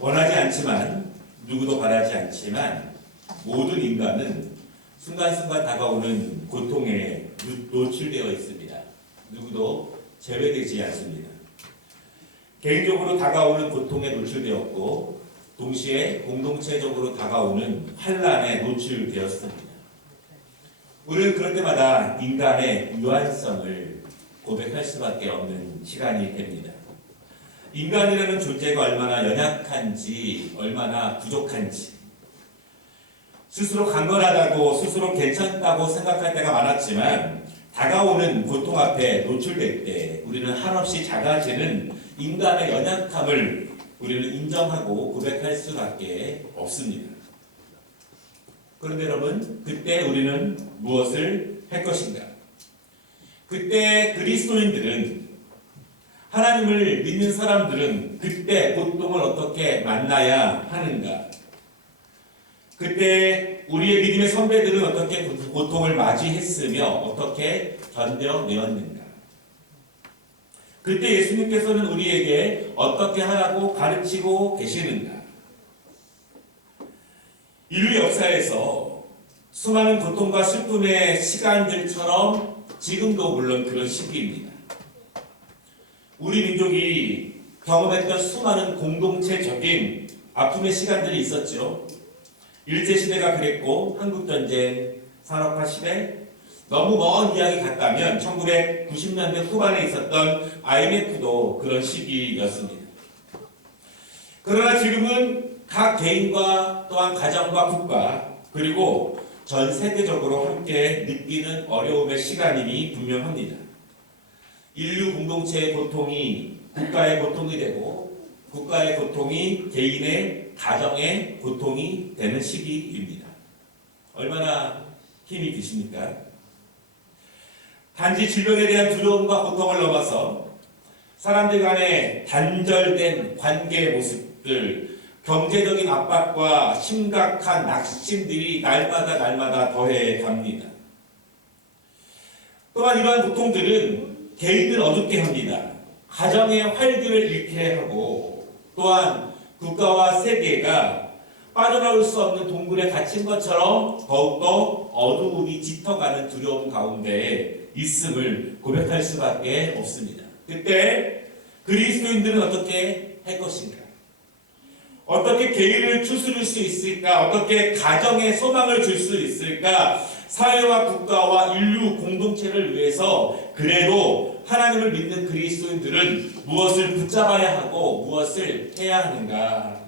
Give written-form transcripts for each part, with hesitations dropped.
원하지 않지만, 누구도 바라지 않지만 모든 인간은 순간순간 다가오는 고통에 노출되어 있습니다. 누구도 제외되지 않습니다. 개인적으로 다가오는 고통에 노출되었고 동시에 공동체적으로 다가오는 환난에 노출되었습니다. 우리는 그럴 때마다 인간의 유한성을 고백할 수밖에 없는 시간이 됩니다. 인간이라는 존재가 얼마나 연약한지, 얼마나 부족한지, 스스로 강건하다고, 스스로 괜찮다고 생각할 때가 많았지만 다가오는 고통 앞에 노출될 때 우리는 한없이 작아지는 인간의 연약함을 우리는 인정하고 고백할 수밖에 없습니다. 그런데 여러분, 그때 우리는 무엇을 할 것인가? 그때 그리스도인들은, 하나님을 믿는 사람들은 그때 고통을 어떻게 만나야 하는가? 그때 우리의 믿음의 선배들은 어떻게 고통을 맞이했으며 어떻게 견뎌내었는가? 그때 예수님께서는 우리에게 어떻게 하라고 가르치고 계시는가? 인류 역사에서 수많은 고통과 슬픔의 시간들처럼 지금도 물론 그런 시기입니다. 우리 민족이 경험했던 수많은 공동체적인 아픔의 시간들이 있었죠. 일제시대가 그랬고, 한국전쟁, 산업화 시대, 너무 먼 이야기 같다면 1990년대 후반에 있었던 IMF도 그런 시기였습니다. 그러나 지금은 각 개인과 또한 가정과 국가, 그리고 전 세계적으로 함께 느끼는 어려움의 시간임이 분명합니다. 인류 공동체의 고통이 국가의 고통이 되고 국가의 고통이 개인의 가정의 고통이 되는 시기입니다. 얼마나 힘이 드십니까? 단지 질병에 대한 두려움과 고통을 넘어서 사람들 간의 단절된 관계의 모습들, 경제적인 압박과 심각한 낙심들이 날마다 더해 갑니다. 또한 이러한 고통들은 개인을 어둡게 합니다. 가정의 활기를 잃게 하고, 또한 국가와 세계가 빠져나올 수 없는 동굴에 갇힌 것처럼 더욱더 어두움이 짙어가는 두려움 가운데 있음을 고백할 수밖에 없습니다. 그때 그리스도인들은 어떻게 할 것인가? 어떻게 개인을 추스릴 수 있을까? 어떻게 가정에 소망을 줄 수 있을까? 사회와 국가와 인류 공동체를 위해서 그래도 하나님을 믿는 그리스도인들은 무엇을 붙잡아야 하고 무엇을 해야 하는가?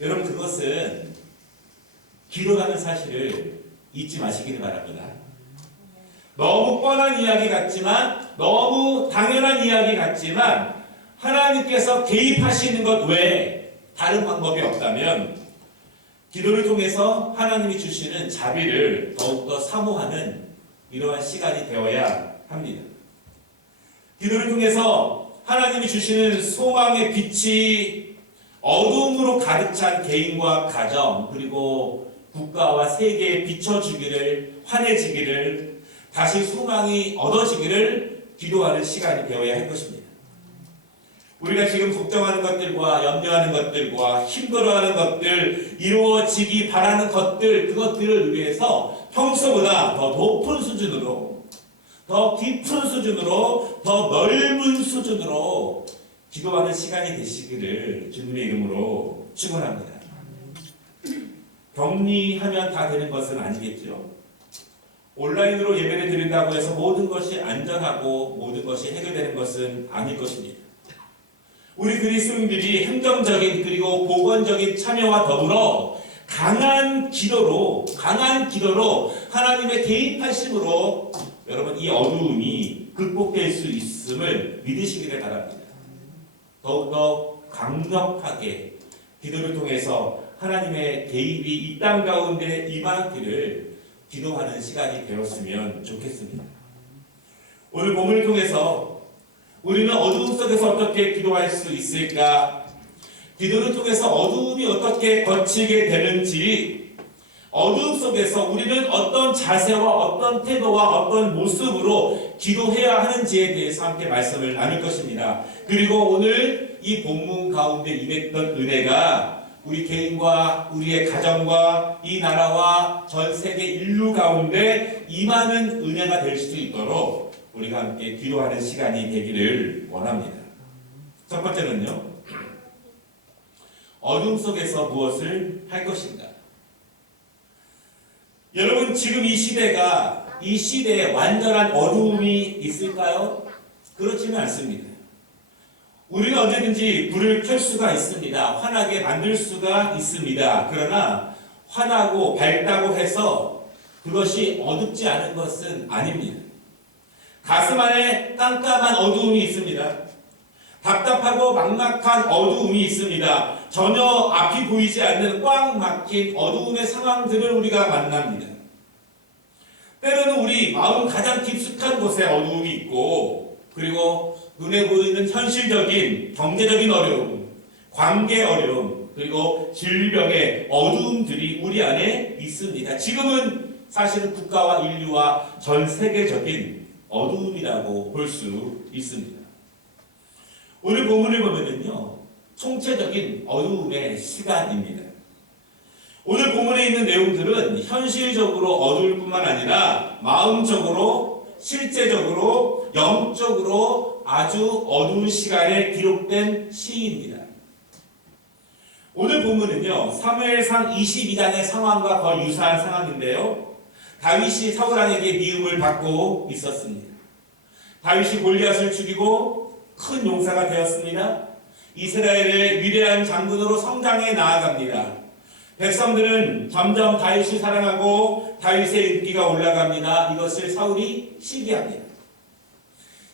여러분, 그것은 기도라는 사실을 잊지 마시기를 바랍니다. 너무 뻔한 이야기 같지만, 너무 당연한 이야기 같지만 하나님께서 개입하시는 것 외에 다른 방법이 없다면 기도를 통해서 하나님이 주시는 자비를 더욱더 사모하는 이러한 시간이 되어야 합니다. 기도를 통해서 하나님이 주시는 소망의 빛이 어둠으로 가득 찬 개인과 가정, 그리고 국가와 세계에 비춰주기를, 환해지기를, 다시 소망이 얻어지기를 기도하는 시간이 되어야 할 것입니다. 우리가 지금 걱정하는 것들과 염려하는 것들과 힘들어하는 것들, 이루어지기 바라는 것들, 그것들을 위해서 평소보다 더 높은 수준으로, 더 깊은 수준으로, 더 넓은 수준으로 기도하는 시간이 되시기를 주님의 이름으로 축원합니다. 격리하면 다 되는 것은 아니겠죠. 온라인으로 예배를 드린다고 해서 모든 것이 안전하고 모든 것이 해결되는 것은 아닐 것입니다. 우리 그리스도인들이 행정적인 그리고 보건적인 참여와 더불어 강한 기도로 하나님의 개입하심으로 여러분 이 어두움이 극복될 수 있음을 믿으시기를 바랍니다. 더욱더 강력하게 기도를 통해서 하나님의 개입이 이 땅 가운데 임하기를 기도하는 시간이 되었으면 좋겠습니다. 오늘 본문을 통해서 우리는 어두움 속에서 어떻게 기도할 수 있을까? 기도를 통해서 어두움이 어떻게 거치게 되는지, 어두움 속에서 우리는 어떤 자세와 어떤 태도와 어떤 모습으로 기도해야 하는지에 대해서 함께 말씀을 나눌 것입니다. 그리고 오늘 이 본문 가운데 임했던 은혜가 우리 개인과 우리의 가정과 이 나라와 전 세계 인류 가운데 임하는 은혜가 될 수 있도록 우리가 함께 기도하는 시간이 되기를 원합니다. 첫 번째는요, 어둠 속에서 무엇을 할 것인가? 여러분, 지금 이 시대에 완전한 어두움이 있을까요? 그렇지는 않습니다. 우리는 언제든지 불을 켤 수가 있습니다. 환하게 만들 수가 있습니다. 그러나 환하고 밝다고 해서 그것이 어둡지 않은 것은 아닙니다. 가슴 안에 깜깜한 어두움이 있습니다. 답답하고 막막한 어두움이 있습니다. 전혀 앞이 보이지 않는 꽉 막힌 어두움의 상황들을 우리가 만납니다. 때로는 우리 마음 가장 깊숙한 곳에 어두움이 있고, 그리고 눈에 보이는 현실적인 경제적인 어려움, 관계 어려움, 그리고 질병의 어두움들이 우리 안에 있습니다. 지금은 사실은 국가와 인류와 전 세계적인 어두움이라고 볼 수 있습니다. 오늘 본문을 보면은요, 총체적인 어두움의 시간입니다. 오늘 본문에 있는 내용들은 현실적으로 어두울 뿐만 아니라 마음적으로, 실제적으로, 영적으로 아주 어두운 시간에 기록된 시입니다. 오늘 본문은요, 사무엘상 22장의 상황과 거의 유사한 상황인데요, 다윗이 사울 왕에게 미움을 받고 있었습니다. 다윗이 골리앗을 죽이고 큰 용사가 되었습니다. 이스라엘의 위대한 장군으로 성장해 나아갑니다. 백성들은 점점 다윗을 사랑하고 다윗의 인기가 올라갑니다. 이것을 사울이 시기합니다.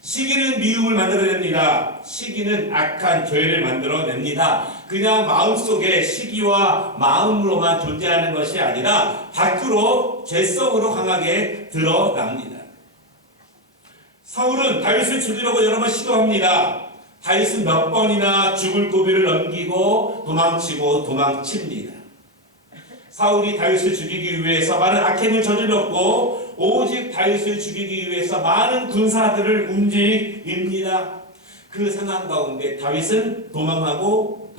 시기는 미움을 만들어냅니다. 시기는 악한 죄를 만들어냅니다. 그냥 마음속에 시기와 마음으로만 존재하는 것이 아니라 밖으로 죄성으로 강하게 드러납니다. 사울은 다윗을 죽이려고 여러 번 시도합니다. 다윗은 몇 번이나 죽을 고비를 넘기고 도망칩니다. 사울이 다윗을 죽이기 위해서 많은 악행을 저질렀고 오직 다윗을 죽이기 위해서 많은 군사들을 움직입니다. 그 상황 가운데 다윗은 도망하고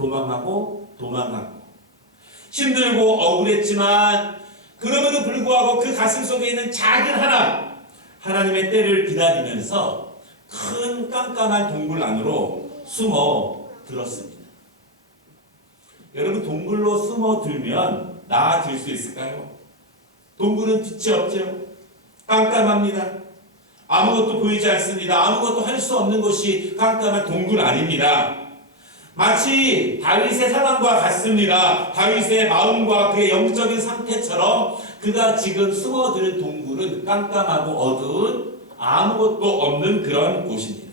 힘들고 억울했지만 그럼에도 불구하고 그 가슴 속에 있는 작은 하나님의 때를 기다리면서 큰 깜깜한 동굴 안으로 숨어 들었습니다. 여러분, 동굴로 숨어 들면 나아질 수 있을까요? 동굴은 빛이 없죠. 깜깜합니다. 아무것도 보이지 않습니다. 아무것도 할 수 없는 곳이 깜깜한 동굴 아닙니다. 마치 다윗의 상황과 같습니다. 다윗의 마음과 그의 영적인 상태처럼 그가 지금 숨어드는 동굴은 깜깜하고 어두운 아무것도 없는 그런 곳입니다.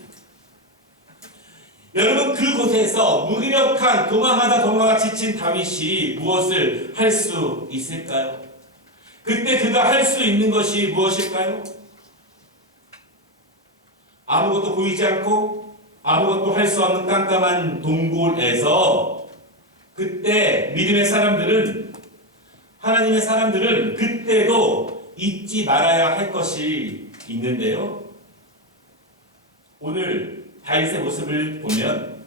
여러분, 그곳에서 무기력한 도망하다 지친 다윗이 무엇을 할 수 있을까요? 그때 그가 할 수 있는 것이 무엇일까요? 아무것도 보이지 않고 아무것도 할 수 없는 깜깜한 동굴에서 그때 믿음의 사람들은, 하나님의 사람들은 그때도 잊지 말아야 할 것이 있는데요. 오늘 다윗의 모습을 보면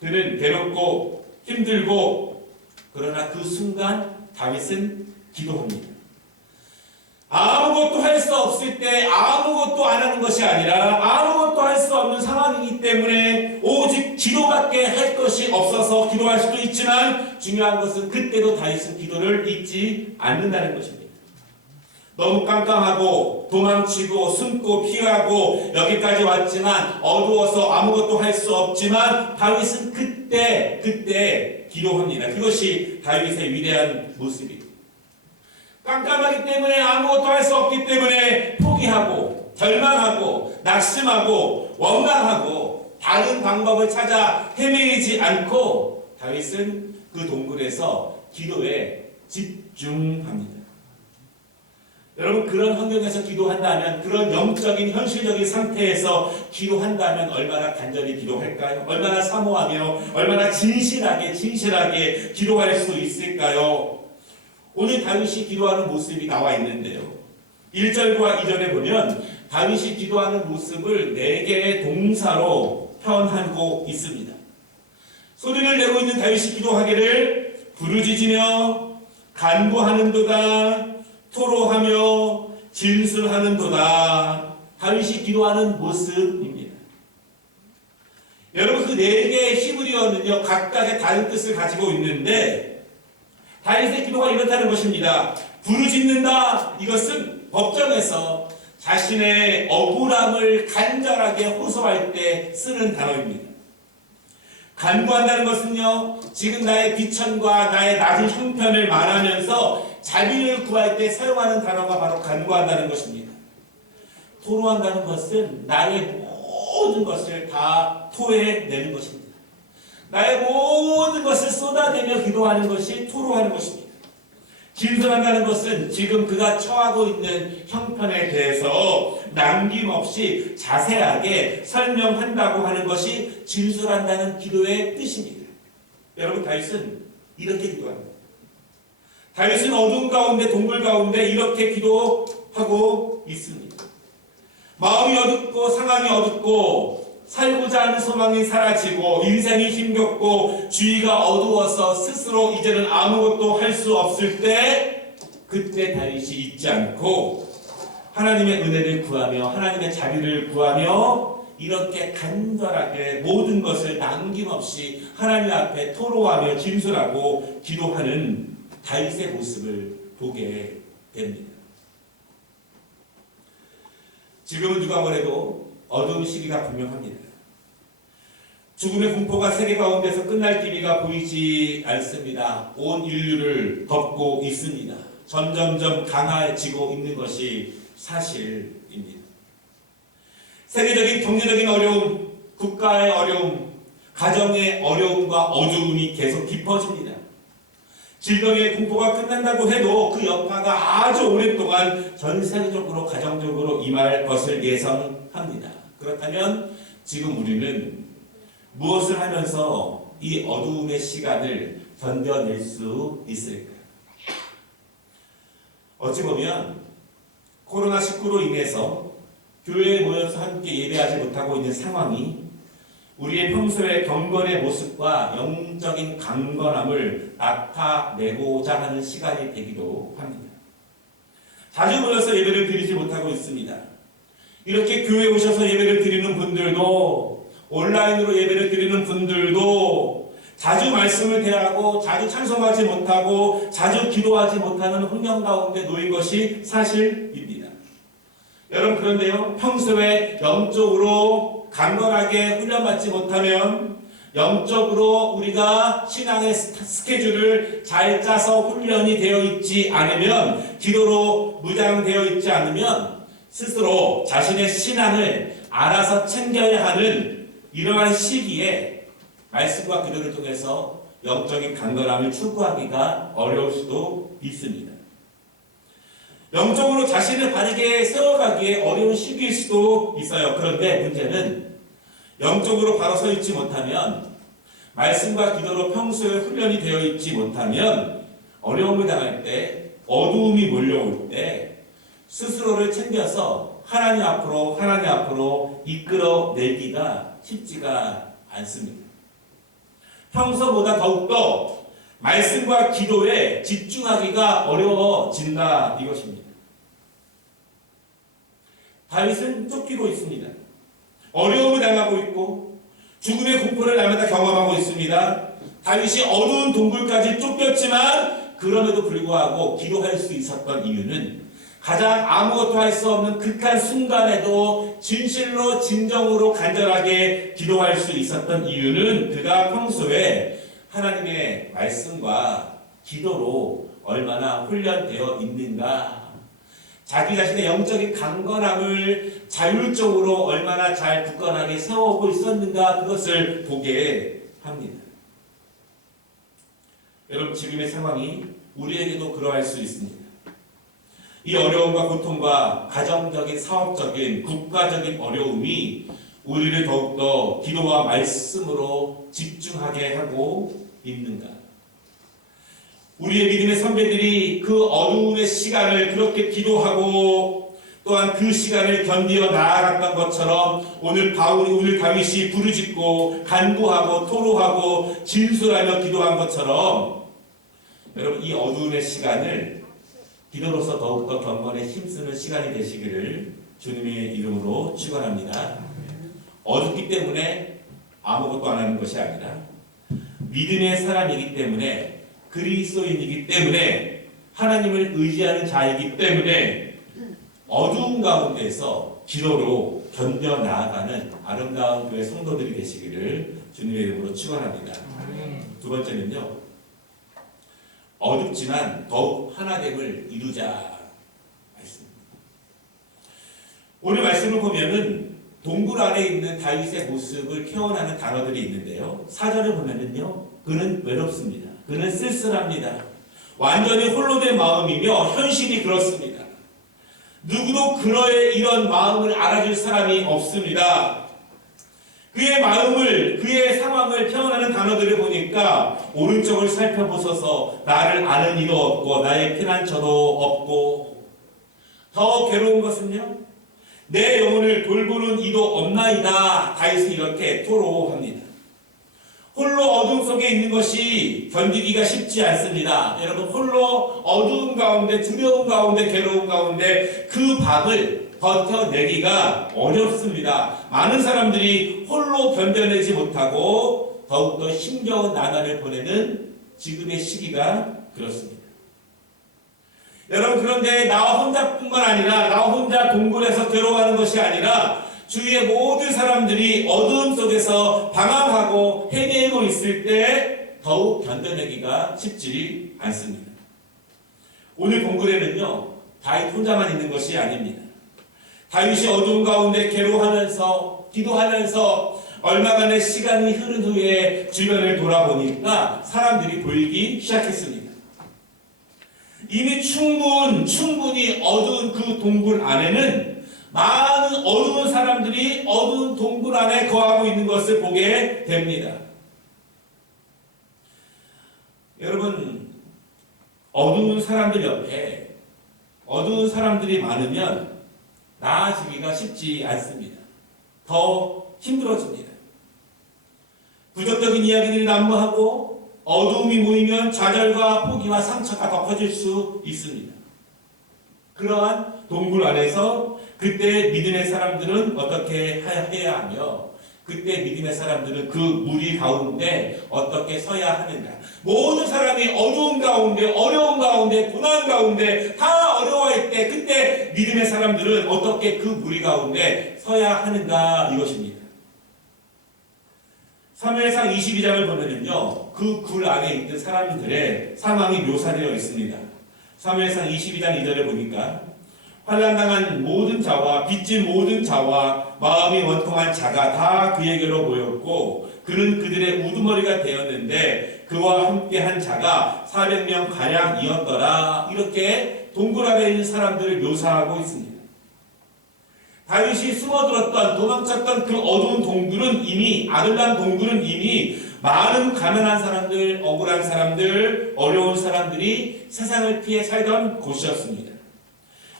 그는 괴롭고 힘들고, 그러나 그 순간 다윗은 기도합니다. 아무것도 할 수 없을 때 아무것도 안 하는 것이 아니라 아무것도 할 수 없는 상황이기 때문에 오직 기도밖에 할 것이 없어서 기도할 수도 있지만, 중요한 것은 그때도 다윗은 기도를 잊지 않는다는 것입니다. 너무 깜깜하고 도망치고 숨고 피하고 여기까지 왔지만 어두워서 아무것도 할 수 없지만 다윗은 그때 기도합니다. 그것이 다윗의 위대한 모습입니다. 깜깜하기 때문에 아무것도 할 수 없기 때문에 포기하고 절망하고 낙심하고 원망하고 다른 방법을 찾아 헤매이지 않고 다윗은 그 동굴에서 기도에 집중합니다. 여러분, 그런 환경에서 기도한다면, 그런 영적인 현실적인 상태에서 기도한다면 얼마나 간절히 기도할까요? 얼마나 사모하며 얼마나 진실하게 기도할 수 있을까요? 오늘 다윗이 기도하는 모습이 나와 있는데요. 1절과 2절에 보면 다윗이 기도하는 모습을 4개의 동사로 표현하고 있습니다. 소리를 내고 있는 다윗이 기도하기를 부르짖으며 간구하는도다, 토로하며 진술하는도다. 다윗이 기도하는 모습입니다. 여러분, 그 4개의 히브리어는요 각각의 다른 뜻을 가지고 있는데 다윗의 기도가 이렇다는 것입니다. 부르짖는다, 이것은 법정에서 자신의 억울함을 간절하게 호소할 때 쓰는 단어입니다. 간구한다는 것은요, 지금 나의 비천과 나의 낮은 형편을 말하면서 자비를 구할 때 사용하는 단어가 바로 간구한다는 것입니다. 토로한다는 것은 나의 모든 것을 다 토해내는 것입니다. 나의 모든 것을 쏟아내며 기도하는 것이 토로하는 것입니다. 진술한다는 것은 지금 그가 처하고 있는 형편에 대해서 남김없이 자세하게 설명한다고 하는 것이 진술한다는 기도의 뜻입니다. 여러분, 다윗은 이렇게 기도합니다. 다윗은 어두운 가운데, 동굴 가운데 이렇게 기도하고 있습니다. 마음이 어둡고 상황이 어둡고 살고자 하는 소망이 사라지고 인생이 힘겹고 주위가 어두워서 스스로 이제는 아무것도 할 수 없을 때, 그때 다윗이 잊지 않고 하나님의 은혜를 구하며 하나님의 자비를 구하며 이렇게 간절하게 모든 것을 남김없이 하나님 앞에 토로하며 진술하고 기도하는 다윗의 모습을 보게 됩니다. 지금은 누가 뭐래도 어두운 시기가 분명합니다. 죽음의 공포가 세계 가운데서 끝날 기미가 보이지 않습니다. 온 인류를 덮고 있습니다. 점점점 강해지고 있는 것이 사실입니다. 세계적인 경제적인 어려움, 국가의 어려움, 가정의 어려움과 어두움이 계속 깊어집니다. 질병의 공포가 끝난다고 해도 그 여파가 아주 오랫동안 전 세계적으로 가정적으로 임할 것을 예상합니다. 그렇다면 지금 우리는 무엇을 하면서 이 어두움의 시간을 견뎌낼 수 있을까요? 어찌 보면 코로나19로 인해서 교회에 모여서 함께 예배하지 못하고 있는 상황이 우리의 평소의 경건의 모습과 영적인 강건함을 나타내고자 하는 시간이 되기도 합니다. 자주 모여서 예배를 드리지 못하고 있습니다. 이렇게 교회에 오셔서 예배를 드리는 분들도, 온라인으로 예배를 드리는 분들도 자주 말씀을 대하고 자주 찬송하지 못하고 자주 기도하지 못하는 환경 가운데 놓인 것이 사실입니다. 여러분, 그런데요, 평소에 영적으로 강건하게 훈련받지 못하면, 영적으로 우리가 신앙의 스케줄을 잘 짜서 훈련이 되어 있지 않으면, 기도로 무장되어 있지 않으면 스스로 자신의 신앙을 알아서 챙겨야 하는 이러한 시기에 말씀과 기도를 통해서 영적인 강건함을 추구하기가 어려울 수도 있습니다. 영적으로 자신을 바르게 세워가기에 어려운 시기일 수도 있어요. 그런데 문제는 영적으로 바로 서 있지 못하면, 말씀과 기도로 평소에 훈련이 되어 있지 못하면 어려움을 당할 때, 어두움이 몰려올 때 스스로를 챙겨서 하나님 앞으로 이끌어내기가 쉽지가 않습니다. 평소보다 더욱더 말씀과 기도에 집중하기가 어려워진다, 이것입니다. 다윗은 쫓기고 있습니다. 어려움을 당하고 있고 죽음의 공포를 날마다 경험하고 있습니다. 다윗이 어두운 동굴까지 쫓겼지만 그럼에도 불구하고 기도할 수 있었던 이유는, 가장 아무것도 할 수 없는 극한 순간에도 진실로 진정으로 간절하게 기도할 수 있었던 이유는, 그가 평소에 하나님의 말씀과 기도로 얼마나 훈련되어 있는가, 자기 자신의 영적인 강건함을 자율적으로 얼마나 잘 굳건하게 세워오고 있었는가, 그것을 보게 합니다. 여러분, 지금의 상황이 우리에게도 그러할 수 있습니다. 이 어려움과 고통과 가정적인, 사업적인, 국가적인 어려움이 우리를 더욱더 기도와 말씀으로 집중하게 하고 있는가? 우리의 믿음의 선배들이 그 어두움의 시간을 그렇게 기도하고 또한 그 시간을 견디어 나아갔던 것처럼 오늘 다윗이 부르짖고 간구하고 토로하고 진술하며 기도한 것처럼 여러분 이 어두움의 시간을 기도로서 더욱더 경건에 힘쓰는 시간이 되시기를 주님의 이름으로 축원합니다. 어둡기 때문에 아무것도 안 하는 것이 아니라 믿음의 사람이기 때문에 그리스도인이기 때문에 하나님을 의지하는 자이기 때문에 어두운 가운데서 기도로 견뎌 나아가는 아름다운 교회 성도들이 되시기를 주님의 이름으로 축원합니다. 두 번째는요. 어둡지만 더욱 하나됨을 이루자 말씀입니다. 오늘 말씀을 보면은 동굴 안에 있는 다윗의 모습을 표현하는 단어들이 있는데요. 4절을 보면은요. 그는 외롭습니다. 그는 쓸쓸합니다. 완전히 홀로 된 마음이며 현실이 그렇습니다. 누구도 그의 이런 마음을 알아줄 사람이 없습니다. 그의 마음을, 그의 상황을 표현하는 단어들을 보니까 오른쪽을 살펴보소서 나를 아는 이도 없고 나의 피난처도 없고 더 괴로운 것은요. 내 영혼을 돌보는 이도 없나이다. 다윗이 이렇게 토로합니다. 홀로 어둠 속에 있는 것이 견디기가 쉽지 않습니다. 여러분 홀로 어두운 가운데 두려움 가운데 괴로움 가운데 그 밤을 버텨내기가 어렵습니다. 많은 사람들이 홀로 견뎌내지 못하고 더욱더 힘겨운 나날을 보내는 지금의 시기가 그렇습니다. 여러분 그런데 나 혼자뿐만 아니라 나 혼자 동굴에서 괴로워하는 것이 아니라 주위의 모든 사람들이 어두움 속에서 방황하고 헤매고 있을 때 더욱 견뎌내기가 쉽지 않습니다. 오늘 동굴에는요 다윗 혼자만 있는 것이 아닙니다. 다윗이 어두운 가운데 괴로워하면서 기도하면서 얼마간의 시간이 흐른 후에 주변을 돌아보니까 사람들이 보이기 시작했습니다. 이미 충분히 어두운 그 동굴 안에는 많은 어두운 사람들이 어두운 동굴 안에 거하고 있는 것을 보게 됩니다. 여러분, 어두운 사람들 옆에 어두운 사람들이 많으면 나아지기가 쉽지 않습니다. 더 힘들어집니다. 부정적인 이야기들이 난무하고 어두움이 모이면 좌절과 포기와 상처가 더 커질 수 있습니다. 그러한 동굴 안에서 그때 믿음의 사람들은 어떻게 해야 하며 그때 믿음의 사람들은 그 무리 가운데 어떻게 서야 하는가. 모든 사람이 어두운 가운데 어려운 가운데 고난 가운데 다 어려워할 때 그때 믿음의 사람들은 어떻게 그 무리 가운데 서야 하는가 이것입니다. 사무엘상 22장을 보면은요 그 굴 안에 있는 사람들의 상황이 묘사되어 있습니다. 사무엘상 22장 2절에 보니까 환난당한 모든 자와 빚진 모든 자와 마음이 원통한 자가 다 그에게로 모였고 그는 그들의 우두머리가 되었는데 그와 함께한 자가 400명 가량이었더라. 이렇게 동굴 안에 있는 사람들을 묘사하고 있습니다. 다윗이 숨어들었던 도망쳤던 그 어두운 동굴은 이미 아들란 동굴은 이미 많은 가난한 사람들, 억울한 사람들, 어려운 사람들이 세상을 피해 살던 곳이었습니다.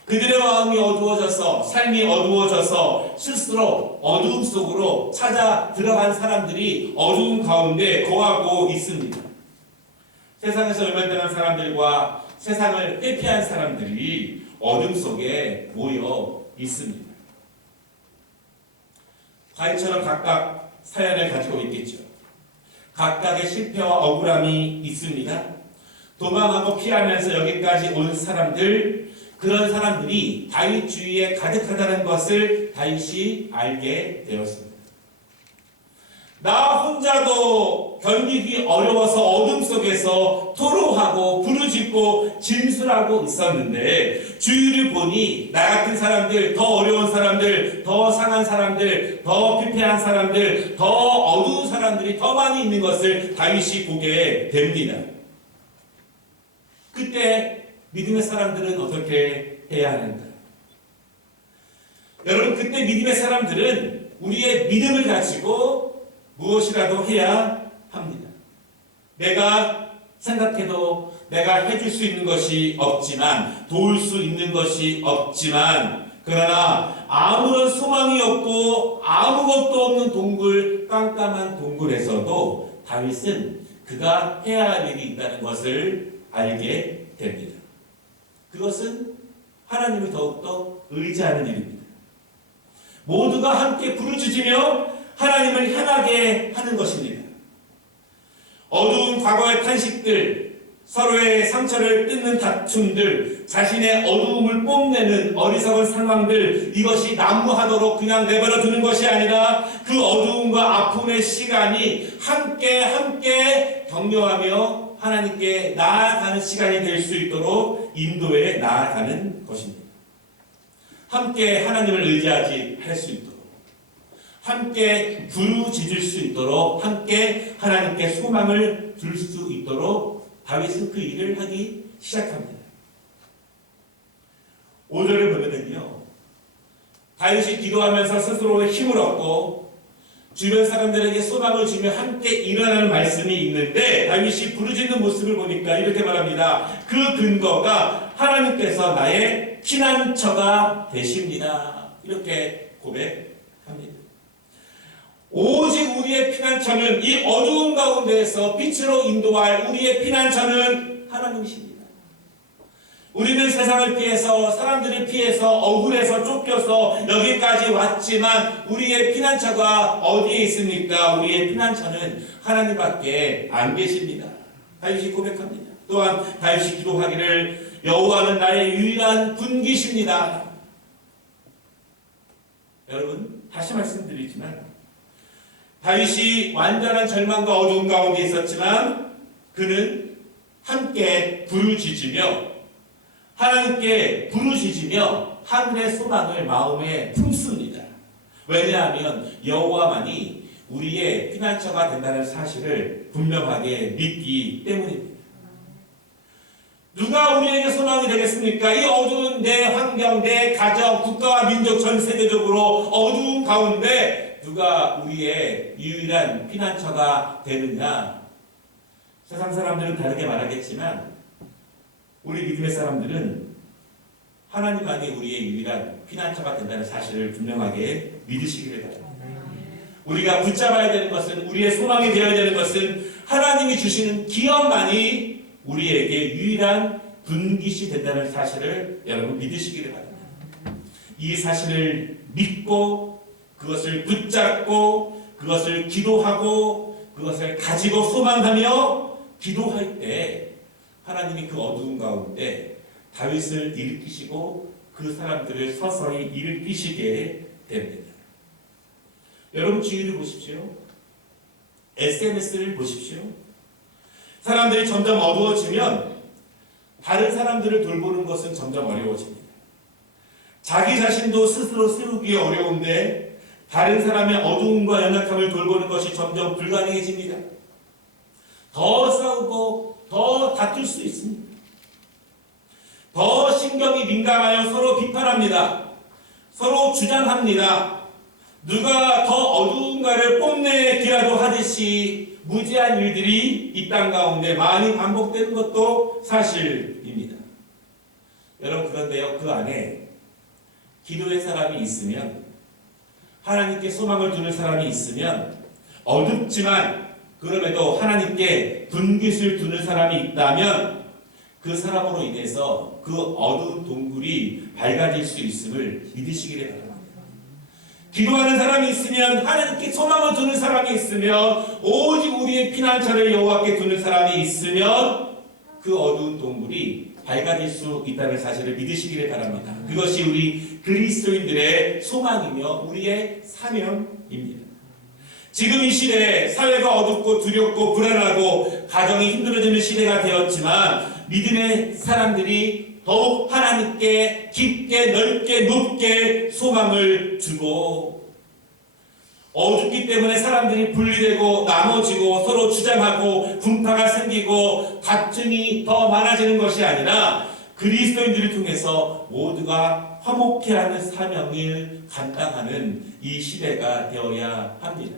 그들의 마음이 어두워져서 삶이 어두워져서 스스로 어두움 속으로 찾아 들어간 사람들이 어두운 가운데 거하고 있습니다. 세상에서 외면되는 사람들과 세상을 회피한 사람들이 어둠 속에 모여 있습니다. 다윗처럼 각각 사연을 가지고 있겠죠. 각각의 실패와 억울함이 있습니다. 도망하고 피하면서 여기까지 온 사람들, 그런 사람들이 다윗 주위에 가득하다는 것을 다윗이 알게 되었습니다. 나 혼자도 견디기 어려워서 어둠 속에서 토로하고 부르짖고 진술하고 있었는데 주위를 보니 나 같은 사람들, 더 어려운 사람들, 더 상한 사람들, 더 피폐한 사람들, 더 어두운 사람들이 더 많이 있는 것을 다윗이 보게 됩니다. 그때 믿음의 사람들은 어떻게 해야 하는가? 여러분 그때 믿음의 사람들은 우리의 믿음을 가지고 무엇이라도 해야 합니다. 내가 생각해도 내가 해줄 수 있는 것이 없지만, 도울 수 있는 것이 없지만, 그러나 아무런 소망이 없고 아무것도 없는 동굴, 깜깜한 동굴에서도 다윗은 그가 해야 할 일이 있다는 것을 알게 됩니다. 그것은 하나님을 더욱더 의지하는 일입니다. 모두가 함께 부르짖으며 하나님을 향하게 하는 것입니다. 어두운 과거의 탄식들, 서로의 상처를 뜯는 다툼들, 자신의 어두움을 뽐내는 어리석은 상황들, 이것이 난무하도록 그냥 내버려 두는 것이 아니라 그 어두움과 아픔의 시간이 함께 격려하며 하나님께 나아가는 시간이 될 수 있도록 인도해 나아가는 것입니다. 함께 하나님을 의지하지 할 수 있도록, 함께 부르짖을 수 있도록, 함께 하나님께 소망을 둘 수 있도록 다윗은 그 일을 하기 시작합니다. 5절을 보면은요, 다윗이 기도하면서 스스로 힘을 얻고 주변 사람들에게 소망을 주며 함께 일어나는 말씀이 있는데, 다윗이 부르짖는 모습을 보니까 이렇게 말합니다. 그 근거가 하나님께서 나의 피난처가 되십니다. 이렇게 고백합니다. 오직 우리의 피난처는, 이 어두운 가운데에서 빛으로 인도할 우리의 피난처는 하나님이십니다. 우리는 세상을 피해서, 사람들을 피해서, 억울해서 쫓겨서 여기까지 왔지만 우리의 피난처가 어디에 있습니까? 우리의 피난처는 하나님밖에 안 계십니다. 다윗이 고백합니다. 또한 다윗이 기도하기를 여호와는 나의 유일한 분기십니다. 여러분, 다시 말씀드리지만 다윗이 완전한 절망과 어두움 가운데 있었지만 그는 함께 부르짖으며 하나님께 부르짖으며 하늘의 소망을 마음에 품습니다. 왜냐하면 여호와만이 우리의 피난처가 된다는 사실을 분명하게 믿기 때문입니다. 누가 우리에게 소망이 되겠습니까? 이 어두운 내 환경, 내 가정, 국가와 민족 전 세계적으로 어두운 가운데 누가 우리의 유일한 피난처가 되느냐? 세상 사람들은 다르게 말하겠지만 우리 믿음의 사람들은 하나님만이 우리의 유일한 피난처가 된다는 사실을 분명하게 믿으시기를 바랍니다. 우리가 붙잡아야 되는 것은, 우리의 소망이 되어야 되는 것은 하나님이 주시는 기업만이 우리에게 유일한 분깃이 된다는 사실을 여러분 믿으시기를 바랍니다. 이 사실을 믿고 그것을 붙잡고 그것을 기도하고 그것을 가지고 소망하며 기도할 때 하나님이 그 어두운 가운데 다윗을 일으키시고 그 사람들을 서서히 일으키시게 됩니다. 여러분 주위를 보십시오. SNS를 보십시오. 사람들이 점점 어두워지면 다른 사람들을 돌보는 것은 점점 어려워집니다. 자기 자신도 스스로 세우기 어려운데 다른 사람의 어두움과 연약함을 돌보는 것이 점점 불가능해집니다. 더 싸우고 더 다툴 수 있습니다. 더 신경이 민감하여 서로 비판합니다. 서로 주장합니다. 누가 더 어두운가를 뽐내기라도 하듯이 무지한 일들이 이 땅 가운데 많이 반복되는 것도 사실입니다. 여러분, 그런데요, 그 안에 기도의 사람이 있으면, 하나님께 소망을 두는 사람이 있으면, 어둡지만 그럼에도 하나님께 분깃을 두는 사람이 있다면 그 사람으로 인해서 그 어두운 동굴이 밝아질 수 있음을 믿으시기를 바랍니다. 기도하는 사람이 있으면, 하나님께 소망을 두는 사람이 있으면, 오직 우리의 피난처를 여호와께 두는 사람이 있으면 그 어두운 동굴이 밝아질 수 있다는 사실을 믿으시기를 바랍니다. 그것이 우리 그리스도인들의 소망이며 우리의 사명입니다. 지금 이 시대에 사회가 어둡고 두렵고 불안하고 가정이 힘들어지는 시대가 되었지만 믿음의 사람들이 더욱 하나님께 깊게 넓게 높게 소망을 주고, 어둡기 때문에 사람들이 분리되고 나눠지고 서로 주장하고 분파가 생기고 다툼이 더 많아지는 것이 아니라 그리스도인들을 통해서 모두가 화목해하는 사명을 감당하는 이 시대가 되어야 합니다.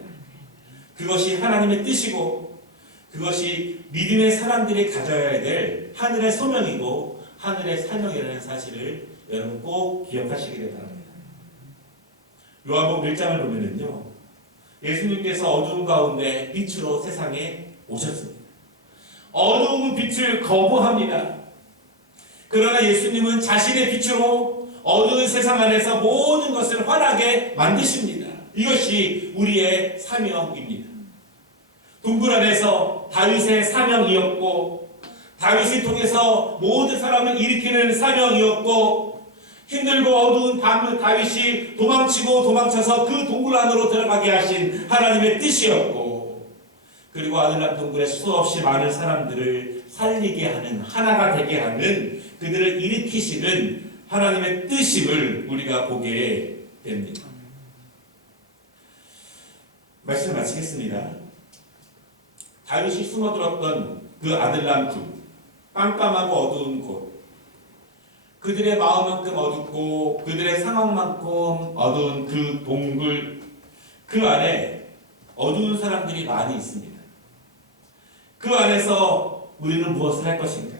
그것이 하나님의 뜻이고 그것이 믿음의 사람들이 가져야 될 하늘의 소명이고 하늘의 사명이라는 사실을 여러분 꼭 기억하시기를 바랍니다. 요한복음 1장을 보면은요, 예수님께서 어두운 가운데 빛으로 세상에 오셨습니다. 어두운 빛을 거부합니다. 그러나 예수님은 자신의 빛으로 어두운 세상 안에서 모든 것을 환하게 만드십니다. 이것이 우리의 사명입니다. 동굴 안에서 다윗의 사명이었고, 다윗을 통해서 모든 사람을 일으키는 사명이었고, 힘들고 어두운 밤 다윗이 도망치고 도망쳐서 그 동굴 안으로 들어가게 하신 하나님의 뜻이었고, 그리고 아들람 동굴에 수없이 많은 사람들을 살리게 하는, 하나가 되게 하는, 그들을 일으키시는 하나님의 뜻임을 우리가 보게 됩니다. 말씀 마치겠습니다. 다윗이 숨어들었던 그 아들람 굴, 깜깜하고 어두운 곳, 그들의 마음만큼 어둡고 그들의 상황만큼 어두운 그 동굴, 그 안에 어두운 사람들이 많이 있습니다. 그 안에서 우리는 무엇을 할 것인가?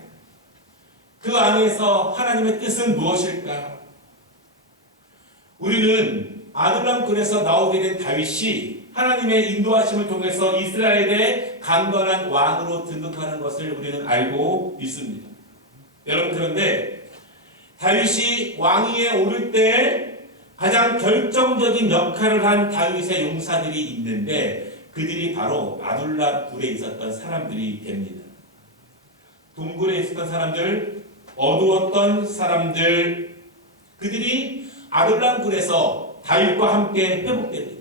그 안에서 하나님의 뜻은 무엇일까? 우리는 아들람 굴에서 나오게 된 다윗이 하나님의 인도하심을 통해서 이스라엘의 강건한 왕으로 등극하는 것을 우리는 알고 있습니다. 여러분, 그런데 다윗이 왕위에 오를 때 가장 결정적인 역할을 한 다윗의 용사들이 있는데, 그들이 바로 아둘람 굴에 있었던 사람들이 됩니다. 동굴에 있었던 사람들, 어두웠던 사람들, 그들이 아둘람 굴에서 다윗과 함께 회복됩니다.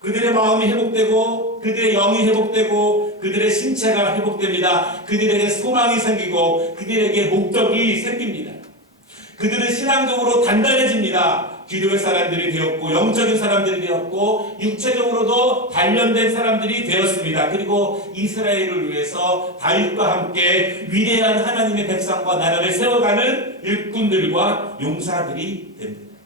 그들의 마음이 회복되고 그들의 영이 회복되고 그들의 신체가 회복됩니다. 그들에게 소망이 생기고 그들에게 목적이 생깁니다. 그들은 신앙적으로 단단해집니다. 기도의 사람들이 되었고 영적인 사람들이 되었고 육체적으로도 단련된 사람들이 되었습니다. 그리고 이스라엘을 위해서 다윗과 함께 위대한 하나님의 백성과 나라를 세워가는 일꾼들과 용사들이 됩니다.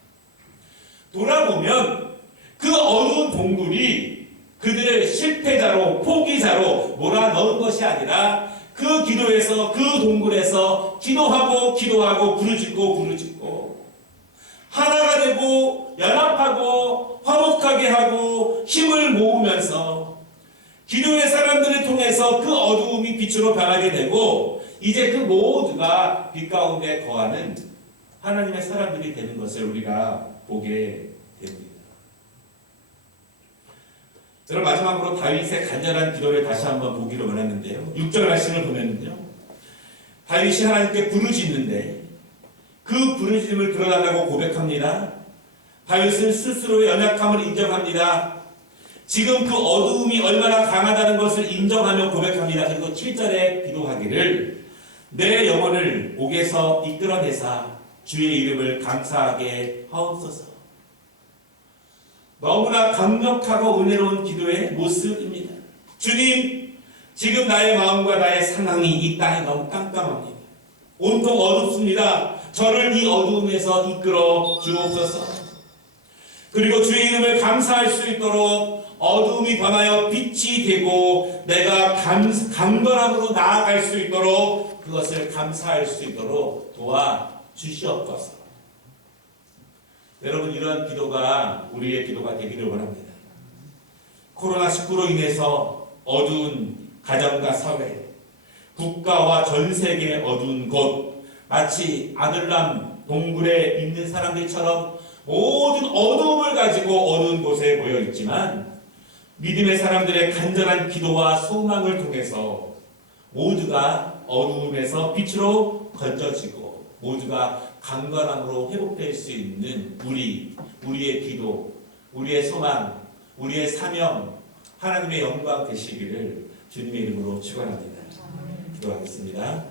돌아보면 그 어두운 동굴이 그들의 실패자로, 포기자로 몰아넣은 것이 아니라 그 기도에서, 그 동굴에서 기도하고 부르짖고 하나가 되고 연합하고 화목하게 하고 힘을 모으면서 기도의 사람들을 통해서 그 어두움이 빛으로 변하게 되고, 이제 그 모두가 빛 가운데 거하는 하나님의 사람들이 되는 것을 우리가 보게 됩니다. 여러분, 마지막으로 다윗의 간절한 기도를 다시 한번 보기를 원하는데요. 6절 말씀을 보면요, 다윗이 하나님께 부르짖는데 그 부르짖음을 들어달라고 고백합니다. 다윗은 스스로의 연약함을 인정합니다. 지금 그 어두움이 얼마나 강하다는 것을 인정하며 고백합니다. 그리고 7절에 기도하기를, 내 영혼을 옥에서 이끌어내사 주의 이름을 감사하게 하옵소서. 너무나 강력하고 은혜로운 기도의 모습입니다. 주님, 지금 나의 마음과 나의 상황이 이 땅에 너무 깜깜합니다. 온통 어둡습니다. 저를 이 어두움에서 이끌어 주옵소서. 그리고 주의 이름을 감사할 수 있도록 어두움이 변하여 빛이 되고 내가 강건함으로 나아갈 수 있도록, 그것을 감사할 수 있도록 도와주시옵소서. 여러분, 이러한 기도가 우리의 기도가 되기를 원합니다. 코로나19로 인해서 어두운 가정과 사회, 국가와 전 세계의 어두운 곳, 마치 아들람 동굴에 있는 사람들처럼 모든 어두움을 가지고 어두운 곳에 모여 있지만, 믿음의 사람들의 간절한 기도와 소망을 통해서 모두가 어두움에서 빛으로 건져지고 모두가 강건함으로 회복될 수 있는 우리의 기도, 우리의 소망, 우리의 사명, 하나님의 영광 되시기를 주님의 이름으로 축원합니다. 기도하겠습니다.